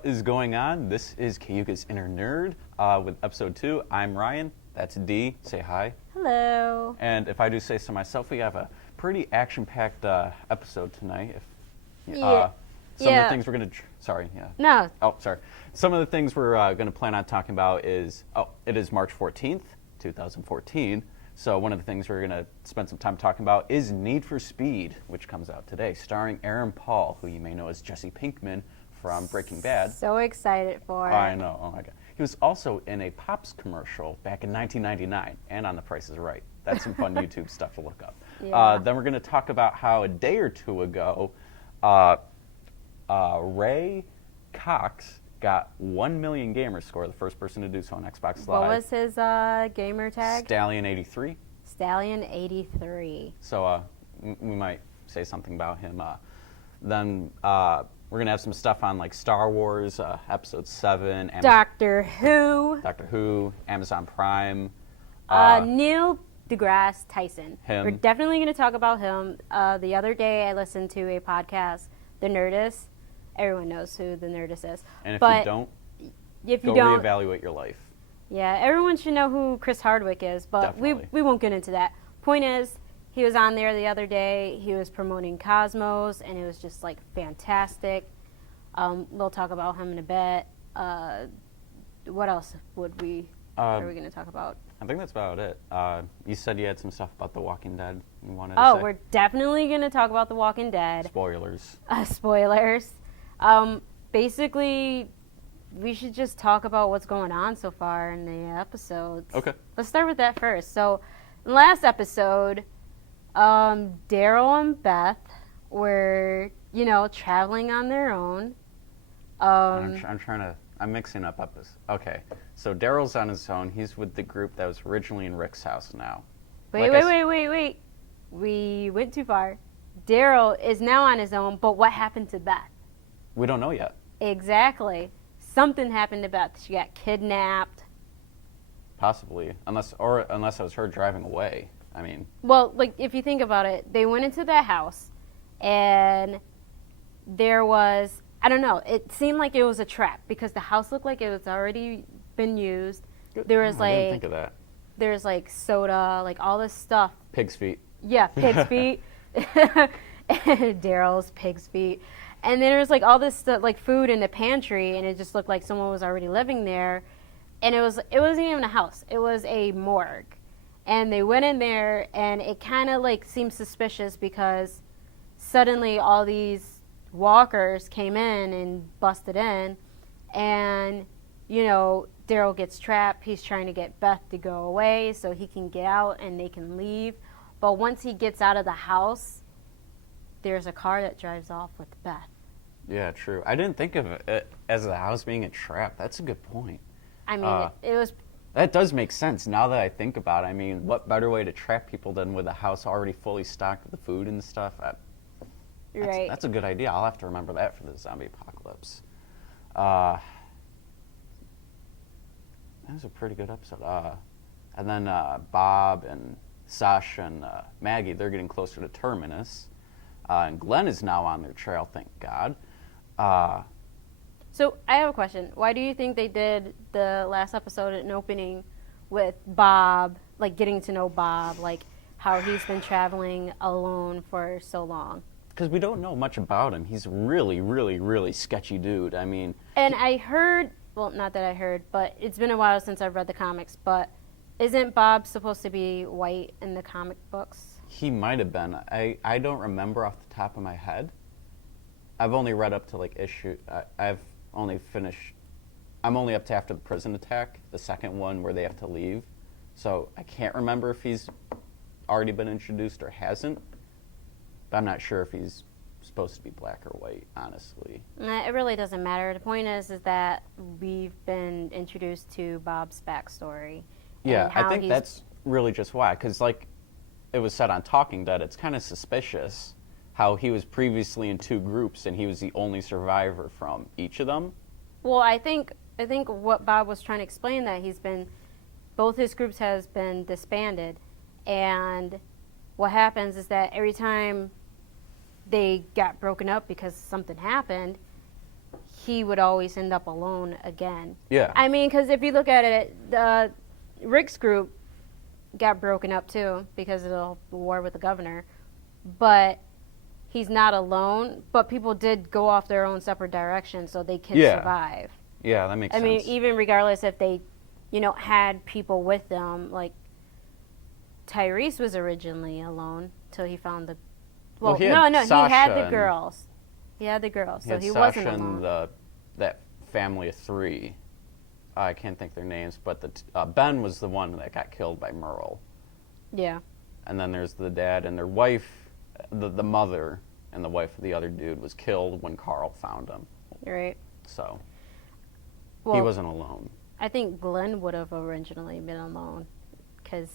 What is going on? This is Cayuga's Inner Nerd with episode 2. I'm Ryan. That's Dee. Say hi. Hello. And if I do say so myself, we have a pretty action-packed episode tonight. Some of the things we're going to... No. Oh, sorry. Some of the things we're going to plan on talking about is... it is March 14th, 2014. So one of the things we're going to spend some time talking about is Need for Speed, which comes out today, starring Aaron Paul, who you may know as Jesse Pinkman from Breaking Bad. So excited for it. I know. Oh, my God. He was also in a Pops commercial back in 1999 and on The Price is Right. That's some fun YouTube stuff to look up. Yeah. Then we're going to talk about how a day or two ago, Ray Cox got 1 million gamer score, the first person to do so on Xbox Live. What was his gamer tag? Stallion83. Stallion83. So we might say something about him. Then we're going to have some stuff on like Star Wars, Episode 7. Doctor Who, Amazon Prime. Neil deGrasse Tyson. Him. We're definitely going to talk about him. The other day I listened to a podcast, The Nerdist. Everyone knows who The Nerdist is. And if but you don't, if go you don't, reevaluate your life. Yeah, everyone should know who Chris Hardwick is, but we won't get into that. Point is, he was on there the other day. He was promoting Cosmos, and it was just like fantastic. We'll talk about him in a bit. What else are we going to talk about? I think that's about it. You said you had some stuff about The Walking Dead you wanted to say. We're definitely going to talk about The Walking Dead. Spoilers. Spoilers. Basically, we should just talk about what's going on so far in the episodes. Okay. Let's start with that first. So, last episode, Daryl and Beth were, traveling on their own. I'm mixing up episodes. Okay, so Daryl's on his own. He's with the group that was originally in Rick's house now. Wait. We went too far. Daryl is now on his own, but what happened to Beth? We don't know yet. Exactly. Something happened to Beth. She got kidnapped. Possibly, unless it was her driving away. I mean. Well, like if you think about it, they went into that house, and there was, I don't know, it seemed like it was a trap because the house looked like it was already been used. There was I didn't think of that. There's like soda, like all this stuff. Pig's feet. Yeah, pig's feet. Daryl's pig's feet. And then there was like all this stuff, like food in the pantry, and it just looked like someone was already living there. And it wasn't even a house. It was a morgue. And they went in there, and it kind of like seemed suspicious because suddenly all these walkers came in and busted in. And, Daryl gets trapped. He's trying to get Beth to go away so he can get out and they can leave. But once he gets out of the house, there's a car that drives off with Beth. Yeah, true. I didn't think of it as the house being a trap. That's a good point. I mean, it was... That does make sense now that I think about it. I mean, what better way to trap people than with a house already fully stocked with the food and stuff? Right. That's a good idea. I'll have to remember that for the zombie apocalypse. That was a pretty good episode. And then Bob and Sasha and Maggie, they're getting closer to Terminus. And Glenn is now on their trail, thank God. So I have a question. Why do you think they did the last episode an opening with Bob, like getting to know Bob, like how he's been traveling alone for so long? Because we don't know much about him. He's a really, really, really sketchy dude. I mean... And I heard, well, not that I heard, but it's been a while since I've read the comics, but isn't Bob supposed to be white in the comic books? He might have been. I don't remember off the top of my head. I've only read up to like I'm only up to after the prison attack, the second one where they have to leave. So I can't remember if he's already been introduced or hasn't. But I'm not sure if he's supposed to be black or white, honestly. It really doesn't matter. The point is that we've been introduced to Bob's backstory. Yeah, I think that's really just why. Because like it was said on Talking Dead, it's kind of suspicious how he was previously in 2 groups and he was the only survivor from each of them. Well, I think what Bob was trying to explain that both his groups has been disbanded, and what happens is that every time they got broken up because something happened, he would always end up alone again. Yeah. I mean, because if you look at it, Rick's group got broken up too because of the war with the governor. But he's not alone. But people did go off their own separate directions so they can survive. Yeah, that makes sense. I mean, even regardless if they, had people with them, like Tyrese was originally alone till he found the. Well, he had Sasha he had the girls. He had the girls, so he wasn't alone. And that family of 3. I can't think their names, but Ben was the one that got killed by Merle. Yeah. And then there's the dad and their wife, the mother and the wife of the other dude was killed when Carl found him. Right. So he wasn't alone. I think Glenn would have originally been alone because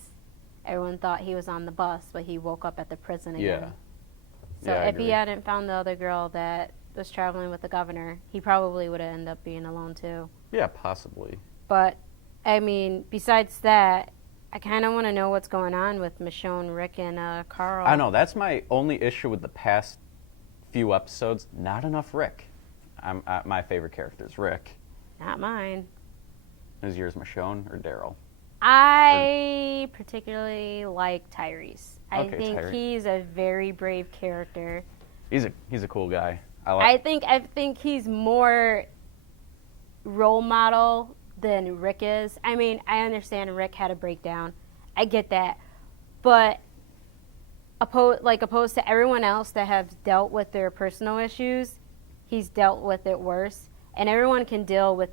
everyone thought he was on the bus, but he woke up at the prison again. Yeah. So if he hadn't found the other girl that was traveling with the governor, he probably would have ended up being alone too. Yeah, possibly. But, I mean, besides that, I kind of want to know what's going on with Michonne, Rick, and Carl. I know. That's my only issue with the past few episodes. Not enough Rick. My favorite character is Rick. Not mine. Is yours Michonne or Daryl? I particularly like Tyrese. I think Tyrese. He's a very brave character. He's a cool guy. I think he's more role model than Rick is. I mean, I understand Rick had a breakdown. I get that. But opposed to everyone else that have dealt with their personal issues, he's dealt with it worse. And everyone can deal with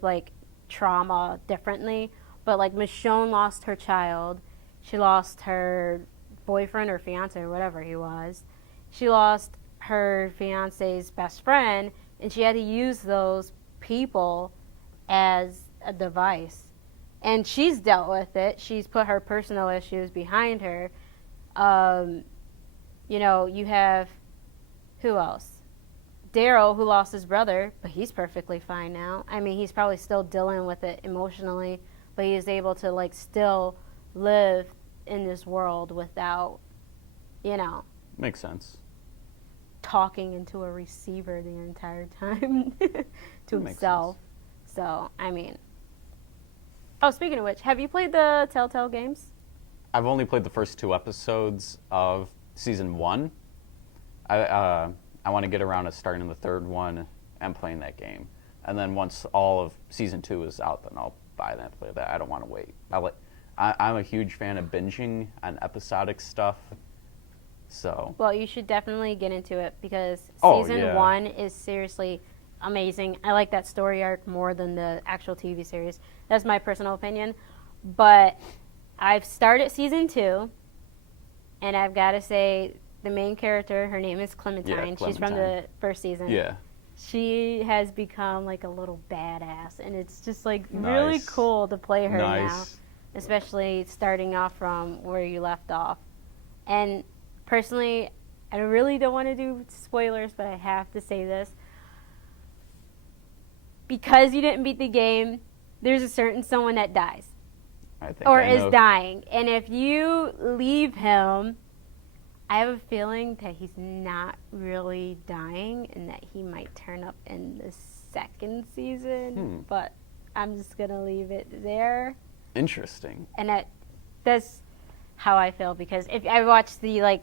trauma differently. But Michonne lost her child. She lost her boyfriend or fiance or whatever he was. She lost her fiance's best friend, and she had to use those people as a device. And she's dealt with it. She's put her personal issues behind her. You have, who else? Daryl, who lost his brother, but he's perfectly fine now. I mean, he's probably still dealing with it emotionally, but he is able to still live in this world without, Makes sense. talking into a receiver the entire time to himself. So, I mean. Oh, speaking of which, have you played the Telltale games? I've only played the first 2 episodes of season 1. I want to get around to starting the 3rd one and playing that game. And then once all of season 2 is out, then I'll buy that and play that. I don't want to wait. I'm a huge fan of binging on episodic stuff. So. Well, you should definitely get into it because Oh, season yeah. 1 is seriously amazing. I like that story arc more than the actual TV series. That's my personal opinion. But I've started season 2, and I've got to say the main character, her name is Clementine. She's from the first season. Yeah. She has become a little badass, and it's just really Nice. cool to play her now, Nice. especially starting off from where you left off. And personally, I really don't want to do spoilers, but I have to say this. Because you didn't beat the game, there's a certain someone that dies. Is dying. And if you leave him, I have a feeling that he's not really dying and that he might turn up in the 2nd season. But I'm just going to leave it there. Interesting. And that's how I feel, because if I watched the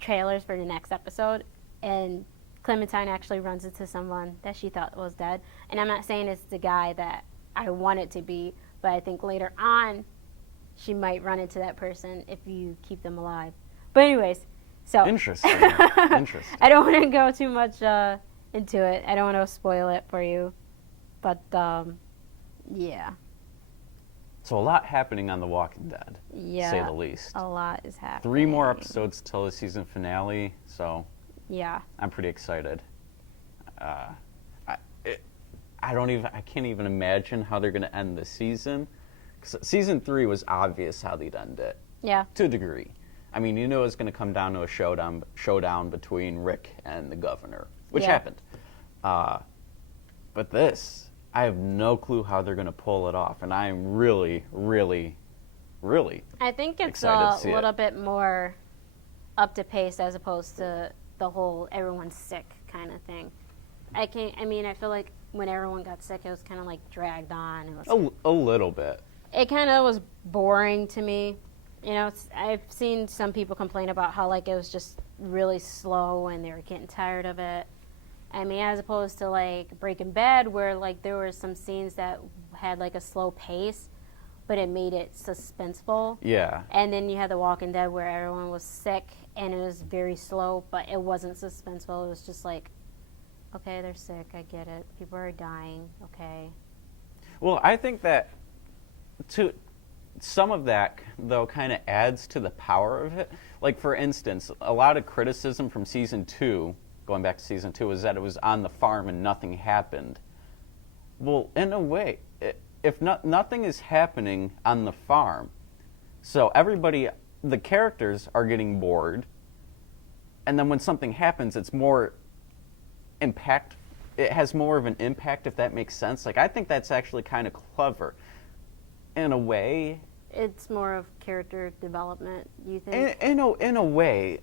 trailers for the next episode, and Clementine actually runs into someone that she thought was dead. And I'm not saying it's the guy that I want it to be, but I think later on she might run into that person if you keep them alive. But anyways, so Interesting. Interesting. I don't want to go too much into it. I don't want to spoil it for you. But yeah. So a lot happening on The Walking Dead, Yeah. to say the least. A lot is happening. 3 more episodes till the season finale, so Yeah. I'm pretty excited. I can't even imagine how they're going to end the season. 'Cause season 3 was obvious how they'd end it, Yeah. to a degree. I mean, it's going to come down to a showdown between Rick and the governor, which happened. But this, I have no clue how they're going to pull it off, and I am really, really, really I think it's excited to a see little it. bit more up to pace as opposed to the whole everyone's sick kind of thing. I feel like when everyone got sick, it was kind of like dragged on. It was A little bit. it kind of was boring to me. You know, I've seen some people complain about how like it was just really slow and they were getting tired of it. I mean, as opposed to like Breaking Bad, where like there were some scenes that had like a slow pace, but it made it suspenseful. Yeah. And then you had The Walking Dead, where everyone was sick and it was very slow, but it wasn't suspenseful. It was just like, okay, they're sick. I get it. People are dying. Okay. Well, I think that some of that, though, kind of adds to the power of it. Like, for instance, a lot of criticism from season 2, going back to season 2, was that it was on the farm and nothing happened. Well, in a way, if nothing is happening on the farm, so everybody, the characters are getting bored, and then when something happens, it's more impact. It has more of an impact, if that makes sense. Like, I think that's actually kind of clever. In a way, it's more of character development, you think? in a way,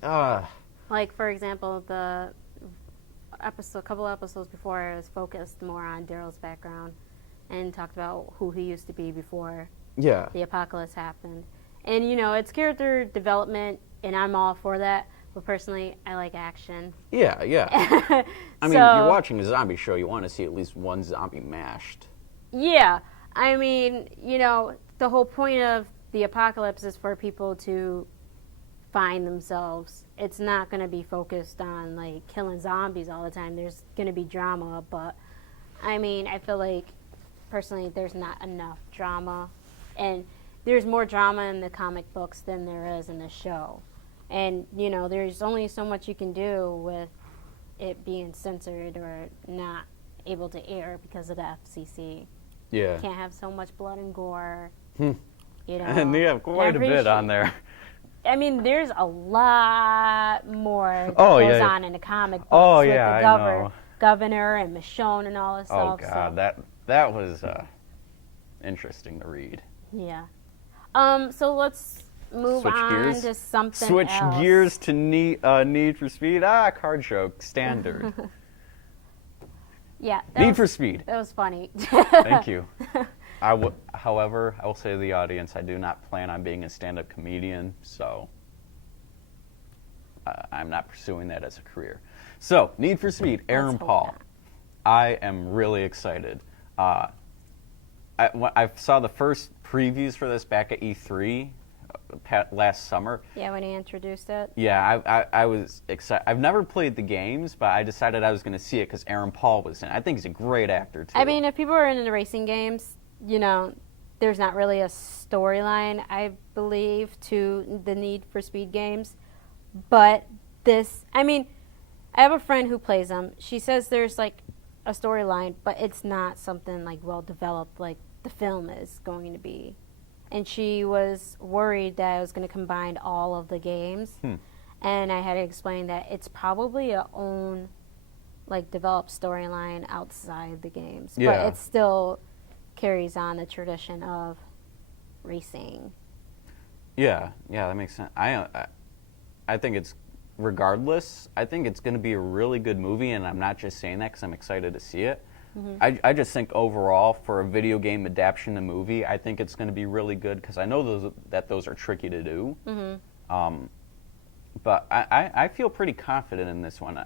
Like, for example, the couple episodes before, I was focused more on Daryl's background and talked about who he used to be before yeah, the apocalypse happened. And, you know, it's character development, and I'm all for that. But personally, I like action. yeah. I mean, you're watching a zombie show. You want to see at least one zombie mashed. Yeah. I mean, you know, the whole point of the apocalypse is for people to find themselves. It's not going to be focused on, like, killing zombies all the time. There's going to be drama, but, I mean, I feel like, personally, there's not enough drama. And there's more drama in the comic books than there is in the show. And, you know, there's only so much you can do with it being censored or not able to air because of the FCC. Yeah. Can't have so much blood and gore. You know. And they have quite a bit on there. I mean, there's a lot more that Oh, goes yeah. on in the comic books Oh, with yeah, the I know. governor and Michonne and all this Oh, stuff. God, so, that was interesting to read. yeah. So let's move Switch on gears? to something Switch else. gears to Need for Speed. Card joke, standard. Yeah. Need for Speed. That was funny. Thank you. However, I will say to the audience, I do not plan on being a stand-up comedian, so I'm not pursuing that as a career. So, Need for Speed, Aaron hope Paul. not. I am really excited. I saw the first previews for this back at E3 last summer. Yeah, when he introduced it. Yeah, I was excited. I've never played the games, but I decided I was going to see it because Aaron Paul was in it. I think he's a great actor, too. I mean, if people are into the racing games, you know, there's not really a storyline, I believe, to the Need for Speed games. But this, I mean, I have a friend who plays them. She says there's, like, a storyline, but it's not something, like, well-developed like the film is going to be. And she was worried that I was going to combine all of the games. And I had to explain that it's probably a own, like, developed storyline outside the games. Yeah. But it still carries on the tradition of racing. Yeah, that makes sense. I think it's, regardless, I think it's going to be a really good movie, and I'm not just saying that because I'm excited to see it. I just think overall, for a video game adaptation to movie, I think it's going to be really good because I know those are tricky to do. But I feel pretty confident in this one.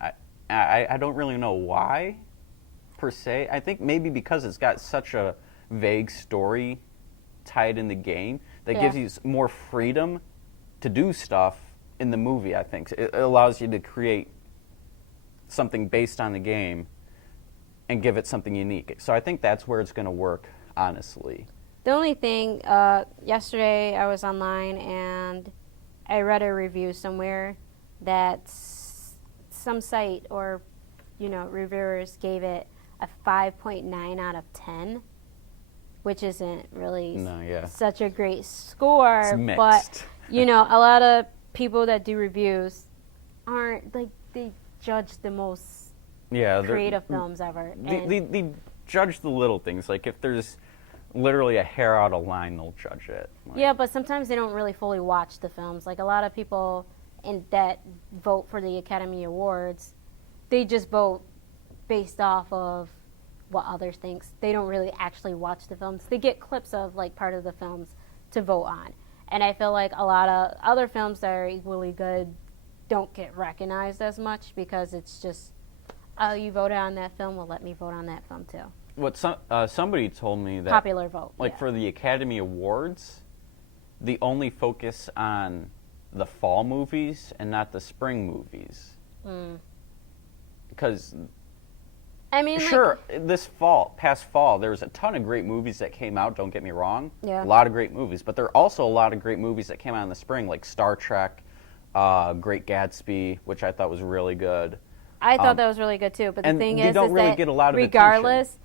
I don't really know why, per se. I think maybe because it's got such a vague story tied in the game that gives you more freedom to do stuff in the movie, I think. It allows you to create something based on the game and give it something unique. So I think that's where it's going to work, honestly. The only thing, yesterday I was online and I read a review somewhere that some site or, you know, reviewers gave it a 5.9 out of 10, which isn't really such a great score. It's mixed. But, you know, a lot of people that do reviews aren't, like, they judge the most creative films ever. They judge the little things. Like, if there's literally a hair out of line, they'll judge it. Like, yeah, but sometimes they don't really fully watch the films. Like, a lot of people that vote for the Academy Awards, they just vote based off of what others think. They don't really actually watch the films. They get clips of like part of the films to vote on. And I feel like a lot of other films that are equally good don't get recognized as much because it's just, oh, you voted on that film, well, let me vote on that film too. What somebody told me that Popular vote. like yeah. for the Academy Awards, they only focus on the fall movies and not the spring movies. Because I mean, sure, past fall, there was a ton of great movies that came out, don't get me wrong. Yeah. A lot of great movies. But there are also a lot of great movies that came out in the spring, like Star Trek, Great Gatsby, which I thought was really good. I thought that was really good too. But the thing is don't really that get a lot of regardless,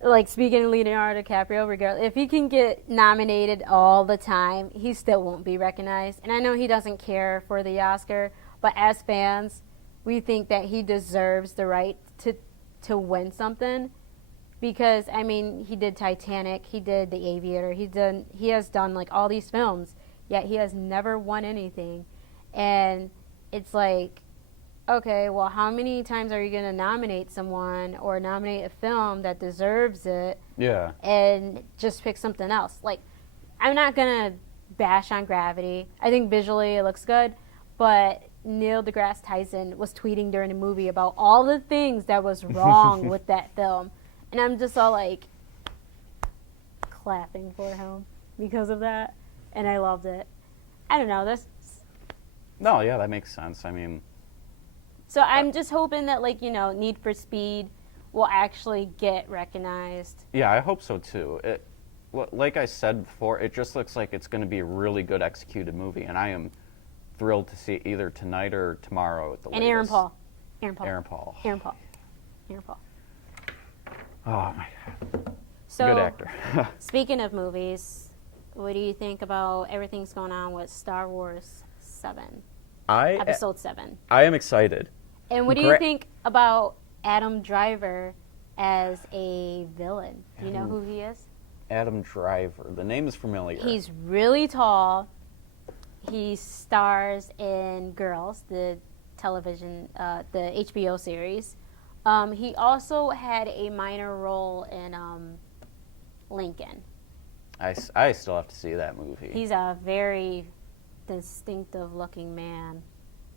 like speaking of Leonardo DiCaprio, regardless, if he can get nominated all the time, he still won't be recognized. And I know he doesn't care for the Oscar, but as fans, we think that he deserves the right to win something because I mean he did Titanic, he did The Aviator, he has done like all these films, yet he has never won anything. And it's like, okay, well, how many times are you going to nominate someone or nominate a film that deserves it? Yeah. And just pick something else. Like, I'm not going to bash on Gravity. I think visually it looks good, but Neil deGrasse Tyson was tweeting during the movie about all the things that was wrong with that film. And I'm just all like clapping for him because of that. And I loved it. I don't know. No, yeah, that makes sense. I mean, so I'm just hoping that, like, you know, Need for Speed will actually get recognized. yeah, I hope so too. Like I said before, it just looks like it's going to be a really good executed movie, and I am thrilled to see it either tonight or tomorrow at the latest. And Aaron Paul. Oh my God. So, good actor. Speaking of movies, what do you think about everything's going on with Star Wars 7? Episode 7. I am excited. And what do you think about Adam Driver as a villain? Do you know who he is? Adam Driver. The name is familiar. He's really tall. He stars in Girls, the television, the HBO series. He also had a minor role in Lincoln. I still have to see that movie. He's a very distinctive-looking man.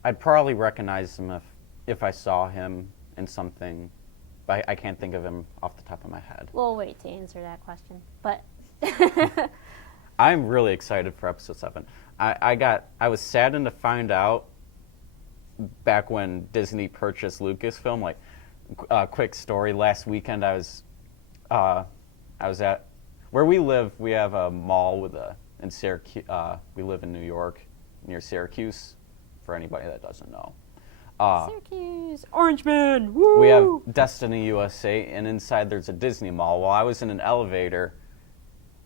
I'd probably recognize him if I saw him in something, but I can't think of him off the top of my head. We'll wait to answer that question. But I'm really excited for episode 7. I was saddened to find out back when Disney purchased Lucasfilm. Like, quick story. Last weekend, I was at where we live. We have a mall in Syracuse. We live in New York, near Syracuse. For anybody that doesn't know, Syracuse, Orange Man. Woo! We have Destiny USA, and inside there's a Disney mall. While I was in an elevator,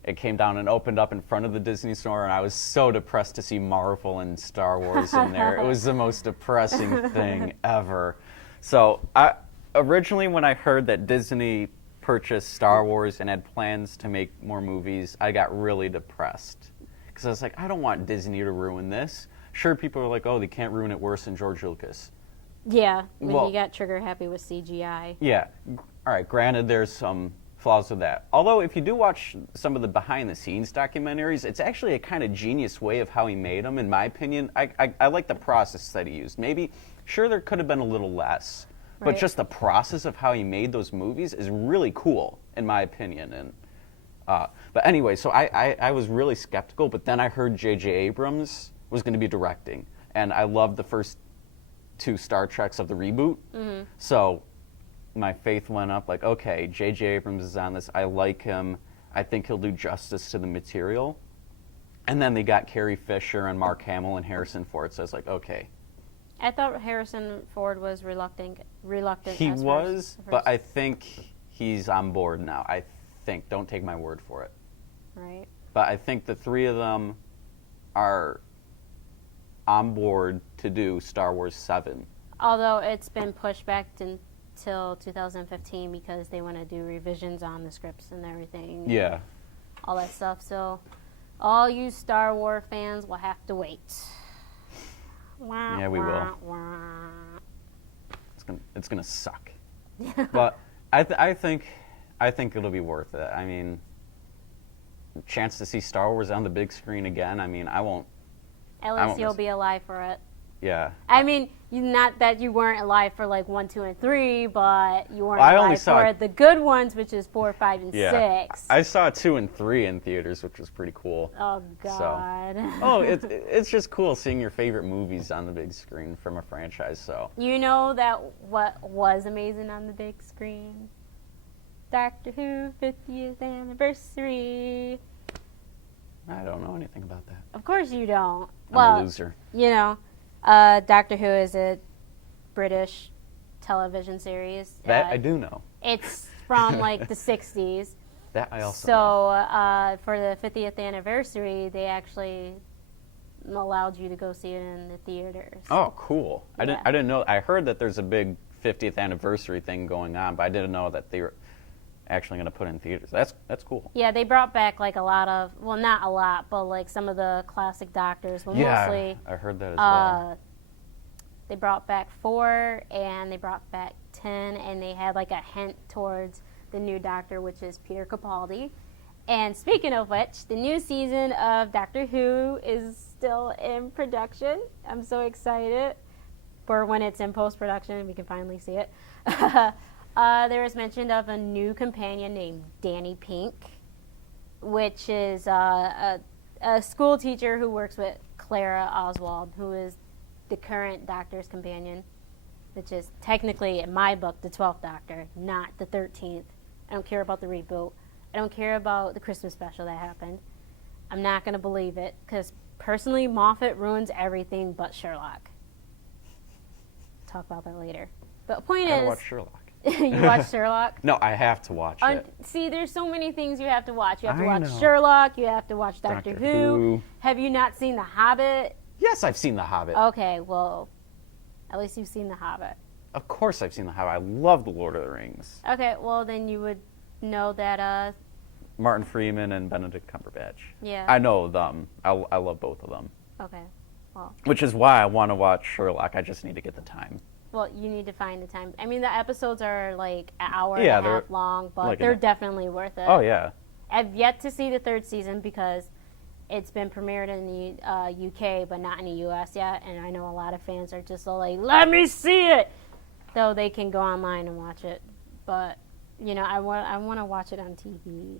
it came down and opened up in front of the Disney store, and I was so depressed to see Marvel and Star Wars in there. It was the most depressing thing ever. So originally when I heard that Disney purchased Star Wars and had plans to make more movies, I got really depressed. Because I was like, I don't want Disney to ruin this. Sure, people are like, oh, they can't ruin it worse than George Lucas. Yeah, when he got trigger happy with CGI. Yeah. All right, granted, there's some flaws with that. Although, if you do watch some of the behind-the-scenes documentaries, it's actually a kind of genius way of how he made them, in my opinion. I like the process that he used. Maybe, sure, there could have been a little less. But just the process of how he made those movies is really cool, in my opinion. And but anyway, so I was really skeptical, but then I heard J.J. Abrams was going to be directing. And I loved the first 2 Star Treks of the reboot. Mm-hmm. So my faith went up, like, okay, J.J. Abrams is on this. I like him. I think he'll do justice to the material. And then they got Carrie Fisher and Mark Hamill and Harrison Ford. So I was like, okay. I thought Harrison Ford was reluctant. He was, but I think he's on board now. I think. Don't take my word for it. Right. But I think the 3 of them are on board to do Star Wars 7. Although it's been pushed back until 2015 because they want to do revisions on the scripts and everything. Yeah. All that stuff. So all you Star Wars fans will have to wait. Yeah, we will. It's gonna suck. But I think I think it'll be worth it. I mean, chance to see Star Wars on the big screen again. I mean, I won't. At I least won't you'll miss be alive for it. Yeah. I mean, not that you weren't alive for like 1, 2, and 3, but you weren't I only alive saw for the good ones, which is 4, 5, and 6. I saw 2 and 3 in theaters, which was pretty cool. Oh God. Oh, it's just cool seeing your favorite movies on the big screen from a franchise. So You know that what was amazing on the big screen? Doctor Who 50th anniversary. I don't know anything about that. Of course you don't. I'm a loser. You know, Doctor Who is a British television series. That I do know. It's from like the 60s. That I also know. So for the 50th anniversary, they actually allowed you to go see it in the theaters. Oh, cool. Yeah. I didn't know. I heard that there's a big 50th anniversary thing going on, but I didn't know that they were actually going to put it in theaters. That's cool. Yeah, they brought back like a lot of, well, not a lot, but like some of the classic Doctors. Well, mostly, I heard that as well. They brought back 4 and they brought back 10, and they had like a hint towards the new Doctor, which is Peter Capaldi. And speaking of which, the new season of Doctor Who is still in production. I'm so excited for when it's in post-production and we can finally see it. There was mention of a new companion named Danny Pink, which is a school teacher who works with Clara Oswald, who is the current Doctor's companion, which is technically, in my book, the 12th Doctor, not the 13th. I don't care about the reboot. I don't care about the Christmas special that happened. I'm not going to believe it, because personally, Moffat ruins everything but Sherlock. Talk about that later. But the point I gotta is... watch Sherlock. You watch Sherlock? No, I have to watch it. See, there's so many things you have to watch. You have to I watch know. Sherlock. You have to watch Doctor Doctor Who. Who. Have you not seen The Hobbit? Yes, I've seen The Hobbit. Okay, well, at least you've seen The Hobbit. Of course I've seen The Hobbit. I love The Lord of the Rings. Okay, well, then you would know that, Martin Freeman and Benedict Cumberbatch. yeah. I know them. I love both of them. Okay, well, Which is why I want to watch Sherlock. I just need to get the time. you need to find the time. I mean, the episodes are like an hour Yeah, and a they're half long, but like they're an- definitely worth it. Oh, yeah. I've yet to see the 3rd season because it's been premiered in the UK, but not in the US yet. And I know a lot of fans are just so like, let me see it! Though they can go online and watch it. But, you know, I want to watch it on TV.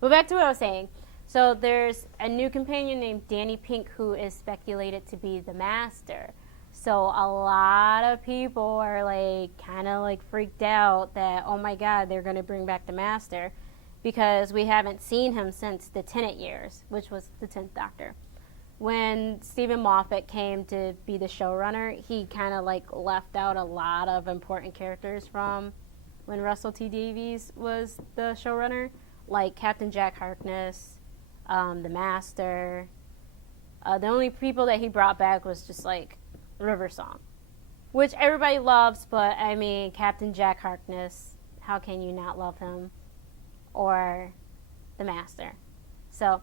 But back to what I was saying. So there's a new companion named Danny Pink who is speculated to be the Master. So a lot of people are like kind of like freaked out that, oh my God, they're going to bring back the Master, because we haven't seen him since the Tennant years, which was the 10th Doctor. When Stephen Moffat came to be the showrunner, he kind of like left out a lot of important characters from when Russell T Davies was the showrunner, like Captain Jack Harkness, the Master. The only people that he brought back was just like River Song, which everybody loves, but I mean, Captain Jack Harkness, how can you not love him? Or the Master. So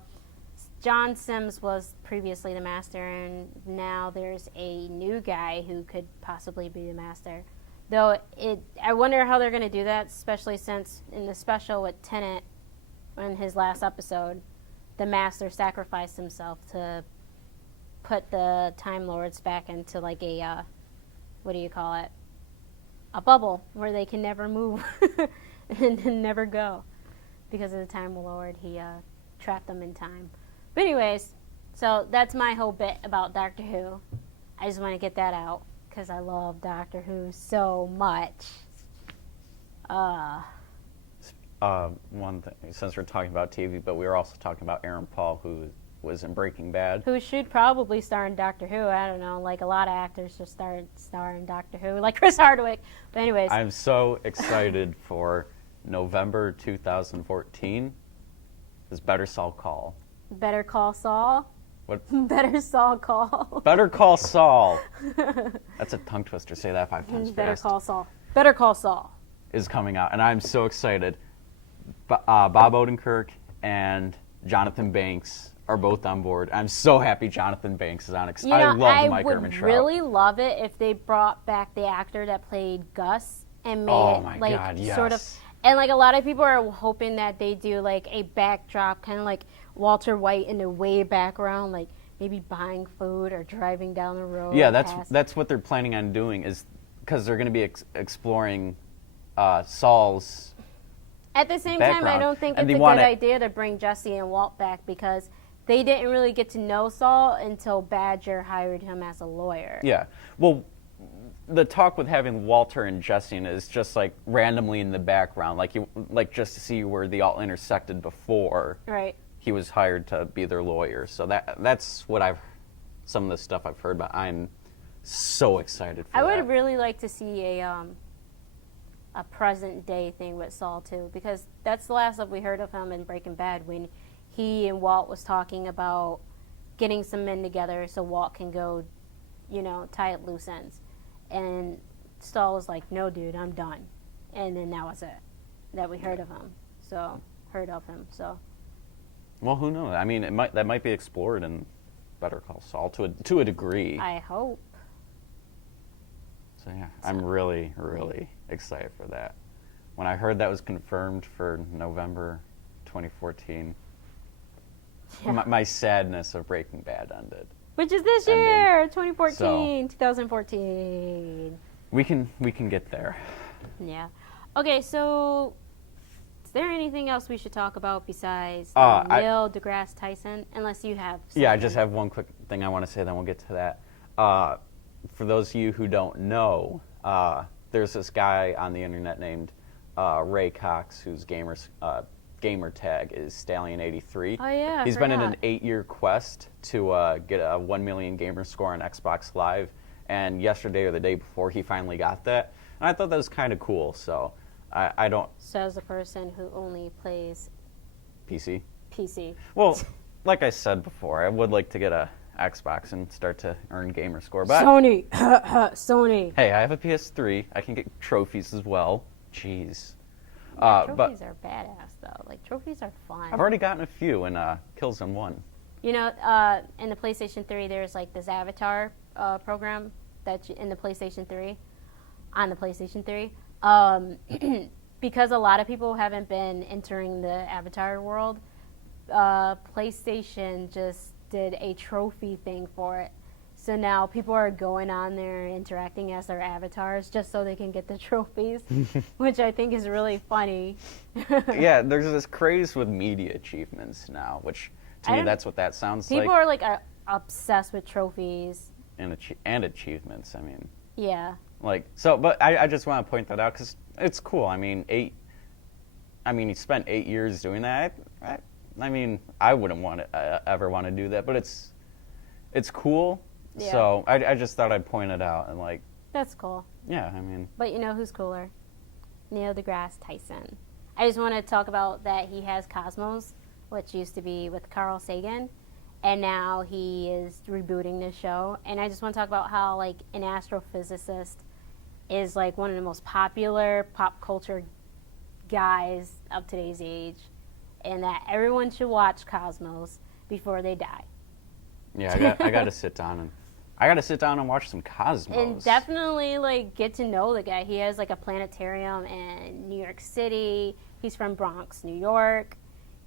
John Sims was previously the Master, and now there's a new guy who could possibly be the Master. Though I wonder how they're going to do that, especially since in the special with Tennant, in his last episode, the Master sacrificed himself to put the Time Lords back into like a, what do you call it? A bubble where they can never move and never go. Because of the Time Lord, he trapped them in time. But anyways, so that's my whole bit about Doctor Who. I just want to get that out because I love Doctor Who so much. One thing, since we're talking about TV, but we were also talking about Aaron Paul, who was in Breaking Bad. Who should probably star in Doctor Who. I don't know, like a lot of actors just started starring Doctor Who, like Chris Hardwick. But anyways. I'm so excited for November 2014. Is Better Saul Call. Better Call Saul? What? Better Saul Call. Better Call Saul. That's a tongue twister. Say that 5 times Better fast. Call Saul. Better Call Saul. Is coming out, and I'm so excited. Bob Odenkirk and Jonathan Banks are both on board. I'm so happy Jonathan Banks is on. You know, I love the Mike would Ehrman Trout. really love it if they brought back the actor that played Gus and made Oh it my like God, yes. sort of. And like a lot of people are hoping that they do like a backdrop, kind of like Walter White in the way background, like maybe buying food or driving down the road. Yeah, that's what they're planning on doing, is because they're going to be exploring Saul's. At the same background. time, I don't think And it's a they good idea to bring Jesse and Walt back because they didn't really get to know Saul until Badger hired him as a lawyer. Yeah. Well, the talk with having Walter and Jesse is just like randomly in the background, like just to see where they all intersected before. Right. He was hired to be their lawyer. So that's what some of the stuff I've heard, but I'm so excited for that. I would really like to see a present day thing with Saul too, because that's the last of we heard of him in Breaking Bad when he and Walt was talking about getting some men together so Walt can go, tie up loose ends. And Saul was like, "No, dude, I'm done." And then that was it. That we heard of him. So. Well, who knows? I mean, that might be explored in Better Call Saul to a degree. I hope. So yeah, I'm really, really excited for that. When I heard that was confirmed for November 2014, my sadness of Breaking Bad ended. Which is this year, 2014, 2014. We can get there. Yeah. Okay, so is there anything else we should talk about besides Neil deGrasse Tyson? Unless you have something. Yeah, I just have one quick thing I want to say, then we'll get to that. For those of you who don't know, there's this guy on the internet named Ray Cox, whose gamer tag is Stallion83. Oh, yeah. He's been in an 8-year quest to get a 1 million gamer score on Xbox Live, and yesterday or the day before, he finally got that. And I thought that was kind of cool, so I don't... Says a person who only plays... PC? PC. Well, like I said before, I would like to get a Xbox and start to earn gamer score. But Sony! Sony! Hey, I have a PS3. I can get trophies as well. Jeez. Yeah, trophies are badass, though. Like, trophies are fun. I've already gotten a few in Killzone 1. In the PlayStation 3, there's, like, this Avatar program that's in the PlayStation 3. On the PlayStation 3. Because a lot of people haven't been entering the Avatar world, PlayStation just did a trophy thing for it. So now people are going on there and interacting as their avatars just so they can get the trophies, which I think is really funny. Yeah, there's this craze with media achievements now, which to me that's what that sounds like. People are like obsessed with trophies. And achievements, I mean. Yeah. But I just want to point that out because it's cool. I mean, he spent 8 years doing that. I mean, I wouldn't ever want to do that, but it's cool. Yeah. So I just thought I'd point it out and like. That's cool. Yeah, I mean. But you know who's cooler? Neil deGrasse Tyson. I just want to talk about that he has Cosmos, which used to be with Carl Sagan, and now he is rebooting this show. And I just want to talk about how like an astrophysicist is like one of the most popular pop culture guys of today's age, and that everyone should watch Cosmos before they die. Yeah, I got to sit down and watch some Cosmos. And definitely like get to know the guy. He has like a planetarium in New York City. He's from Bronx, New York.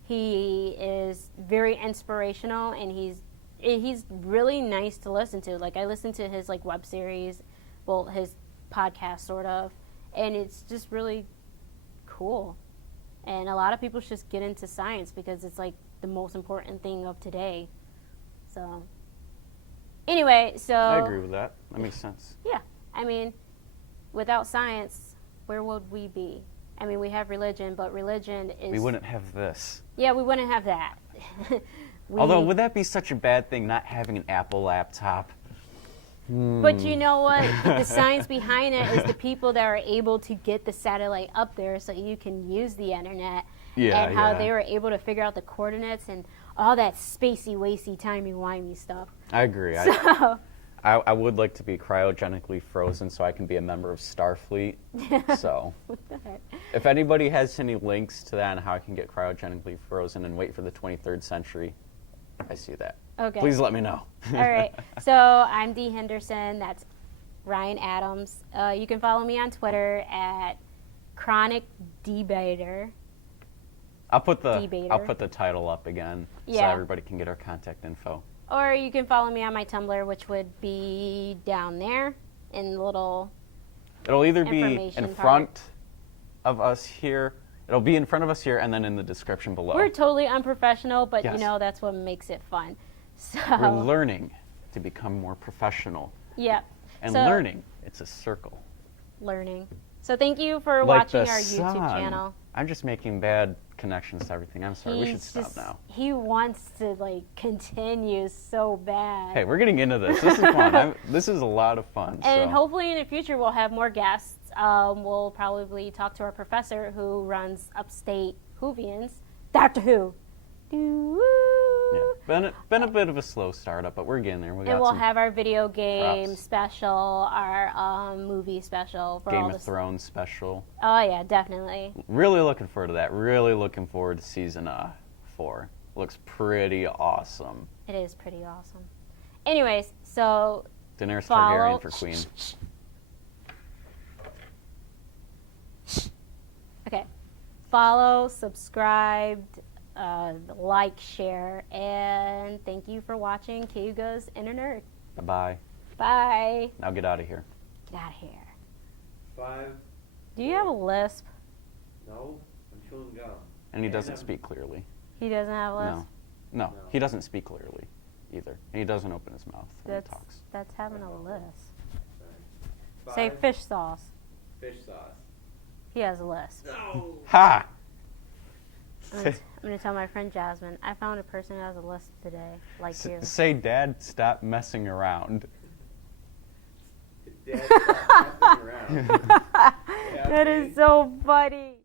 He is very inspirational, and he's really nice to listen to. Like I listened to his like web series, well, his podcast sort of, and it's just really cool. And a lot of people should just get into science because it's like the most important thing of today. So, anyway, I agree with that. That makes sense. Yeah. I mean, without science, where would we be? I mean, we have religion, but religion is... We wouldn't have this. Yeah, we wouldn't have that. Although, would that be such a bad thing, not having an Apple laptop? But you know what? The science behind it is the people that are able to get the satellite up there so you can use the internet. Yeah, and how they were able to figure out the coordinates and all that spacey, wacy, timey-wimey stuff. I agree. So, I would like to be cryogenically frozen so I can be a member of Starfleet. So, what the heck? If anybody has any links to that and how I can get cryogenically frozen and wait for the 23rd century, I see that. Okay. Please let me know. All right. So I'm Dee Henderson. That's Ryan Adams. You can follow me on Twitter at chronic debater. I'll put the Debater. title up again so Yeah. everybody can get our contact info. Or you can follow me on my Tumblr, which would be down there in the little. It'll either be Information in part. front of us here. It'll be in front of us here, and then in the description below. We're totally unprofessional, but Yes. that's what makes it fun. So We're learning to become more professional. yeah. And So, learning, it's a circle. learning. So thank you for Like watching the our YouTube sun. channel. I'm just making bad connections to everything. I'm sorry. We should stop now. He wants to continue so bad. Hey, we're getting into this. This is fun. This is a lot of fun. And so. hopefully in the future we'll have more guests. We'll probably talk to our professor who runs Upstate Whovians. Doctor Who. Yeah. Been a bit of a slow startup, but we're getting there. And we'll have our video game props. special, our movie special. For Game all of Thrones special. Oh, yeah, definitely. Really looking forward to that. Really looking forward to season 4. Looks pretty awesome. It is pretty awesome. Anyways, so Daenerys follow. Targaryen for queen. Okay. Follow, subscribe, like, share, and thank you for watching Cayuga's Inner Nerd. Bye-bye. Bye. Now get out of here. Get out of here. 5. Do you have a lisp? No, I'm chewing gum. And he doesn't speak clearly. He doesn't have a lisp? No. No. He doesn't speak clearly either. And he doesn't open his mouth when he talks. That's having a lisp. Sorry. Say 5, fish sauce. fish sauce. He has a lisp. No. Ha! I'm gonna tell my friend Jasmine. I found a person who has a lisp today, like you. Say, Dad, stop messing around. Dad, stop messing around. That is so funny.